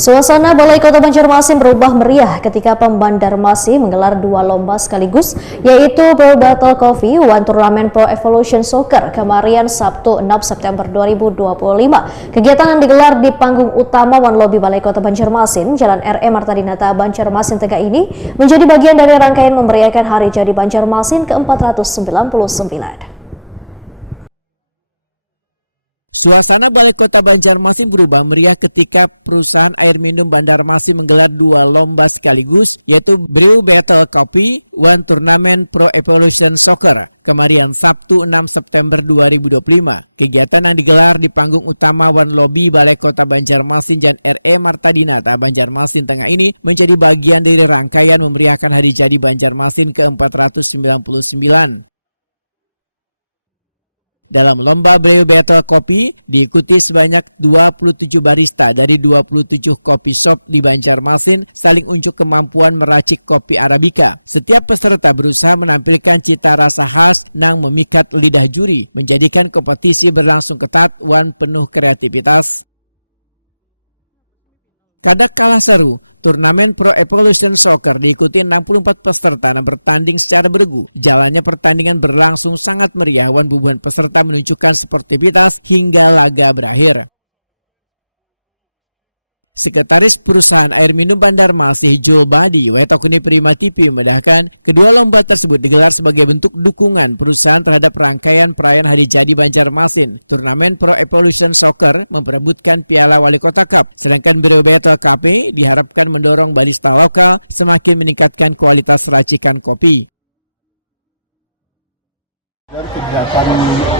Suasana Balai Kota Banjarmasin berubah meriah ketika Pembandarmasi menggelar dua lomba sekaligus, yaitu Pro Battle Coffee One Turnamen Pro Evolution Soccer kemarin Sabtu 6 September 2025. Kegiatan yang digelar di panggung utama One Lobby Balai Kota Banjarmasin, Jalan R.E. Marta Dinata, Banjarmasin Tengah ini menjadi bagian dari rangkaian memeriahkan Hari Jadi Banjarmasin ke-499. Suasana Balai Kota Banjarmasin berubah meriah ketika perusahaan air minum Bandarmasin menggelar dua lomba sekaligus, yaitu Brew Battle Coffee One Turnamen Pro Evolution Soccer kemarin Sabtu 6 September 2025. Kegiatan yang digelar di panggung utama One Lobby Balai Kota Banjarmasin Jalan R.E. Marta Dinata, Banjarmasin Tengah ini menjadi bagian dari rangkaian memeriahkan Hari Jadi Banjarmasin ke-499. Dalam lomba Brew Battle Coffee diikuti sebanyak 27 barista dari 27 kopi shop di Banjarmasin saling unjuk kemampuan meracik kopi Arabica. Setiap peserta berusaha menampilkan cita rasa khas yang memikat lidah juri, menjadikan kompetisi berlangsung ketat dan penuh kreativitas. Kada kalah seru, turnamen Pro Evolution Soccer diikuti 64 peserta yang bertanding secara beregu. Jalannya pertandingan berlangsung sangat meriah dan bubuhan peserta menunjukkan sportivitas hingga laga berakhir. Sekretaris Perusahaan Air Minum Bandarmasin Jul Badi Wetokuni Prima TV memedahkan kedua lomba tersebut digelar sebagai bentuk dukungan perusahaan terhadap rangkaian perayaan Hari Jadi Banjarmasin. Turnamen Pro Evolution Soccer memperebutkan Piala Wali Kota Cup, sedangkan Brew Battle Coffee diharapkan mendorong barista lokal semakin meningkatkan kualitas racikan kopi. Kegiatan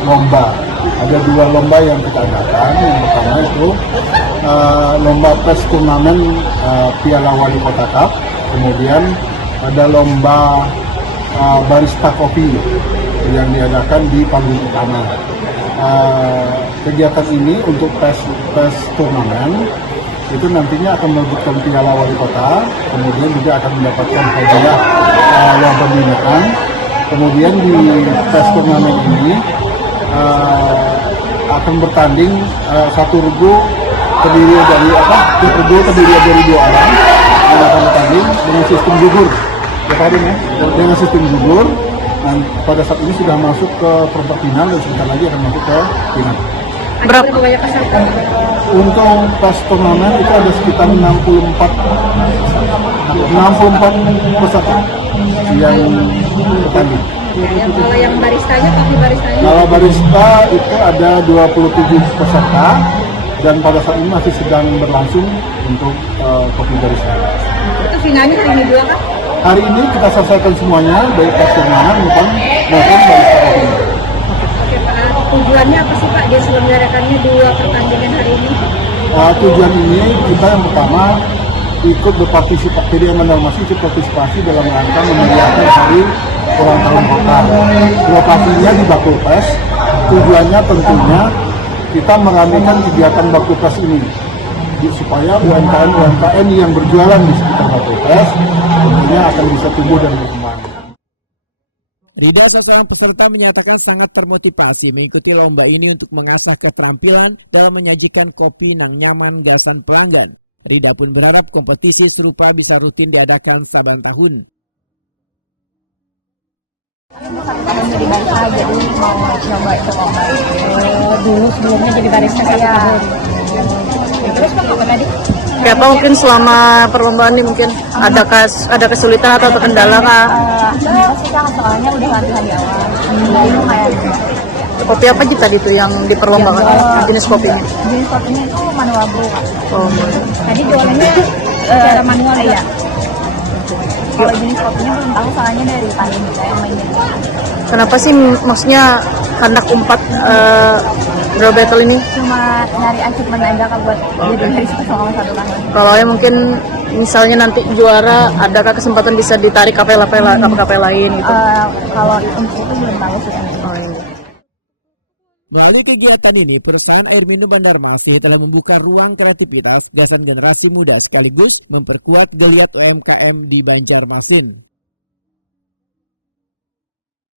lomba, ada dua lomba yang kita adakan. Yang pertama itu lomba PES turnamen Piala Wali Kota Cup, kemudian ada lomba barista kopi yang diadakan di panggung utama. Kegiatan ini untuk PES turnamen itu nantinya akan merebutkan Piala Wali Kota, kemudian juga akan mendapatkan hadiah uang pembinaan. Kemudian di PES turnamen ini akan bertanding satu regu terdiri dari dua orang yang akan bertanding dengan sistem gugur, dengan sistem gugur. Dan pada saat ini sudah masuk ke perempat final dan sebentar lagi akan masuk ke final. Berapa banyak peserta? Untuk PES turnamen itu ada sekitar 64 peserta yang bertanding. Kalau yang baristanya, kopi baristanya? Kalau barista itu ada 27 peserta. Dan pada saat ini masih sedang berlangsung untuk kopi barista. Itu finalnya hari ini juga kah? Hari ini kita selesaikan semuanya, baik turnamen maupun barista kopi. Oke Pak, tujuannya apa sih Pak diselenggarakannya dua pertandingan hari ini? Tujuan ini kita yang pertama ikut berpartisipasi, PDM Bandarmasin ikut partisipasi dalam rangka memeriahkan Hari Ulang Tahun Kota. Lokasinya di Bakul PES, tujuannya tentunya kita meramaikan kegiatan Bakul PES ini supaya UMKM yang berjualan di sekitar Bakul PES tentunya akan bisa tumbuh dan berkembang. Rida, seorang peserta, menyatakan sangat termotivasi mengikuti lomba ini untuk mengasah keterampilan dalam menyajikan kopi yang nyaman gasan pelanggan. Rida pun berharap kompetisi serupa bisa rutin diadakan saban tahun. Dulu sebelumnya jadi barista 1 tahun. Terus Pak apa tadi? Ya Pak, mungkin selama perlombaan ini mungkin ada kesulitan atau kendala kah? Soalnya udah latihan di awal. Lumayan. Kopi apa aja tadi tuh yang diperlombakan? Jenis kopinya? Jenis kopinya itu manual brew. Tadi diolahnya secara manual ya? Kalau jenis kopinya belum tahu soalnya dari Pandem juga yang mainnya. Kenapa sih maksudnya hendak umpat Brew Battle ini? Cuma nyari achievement aja kan buat jadi barista selama 1 tahun. Kalau ya mungkin misalnya nanti juara, adakah kesempatan bisa ditarik KPL lain gitu? Kalau itu belum tahu sih. Melalui kegiatan ini, perusahaan air minum Bandarmasin telah membuka ruang kreativitas gasan generasi muda sekaligus memperkuat geliat UMKM di Banjarmasin.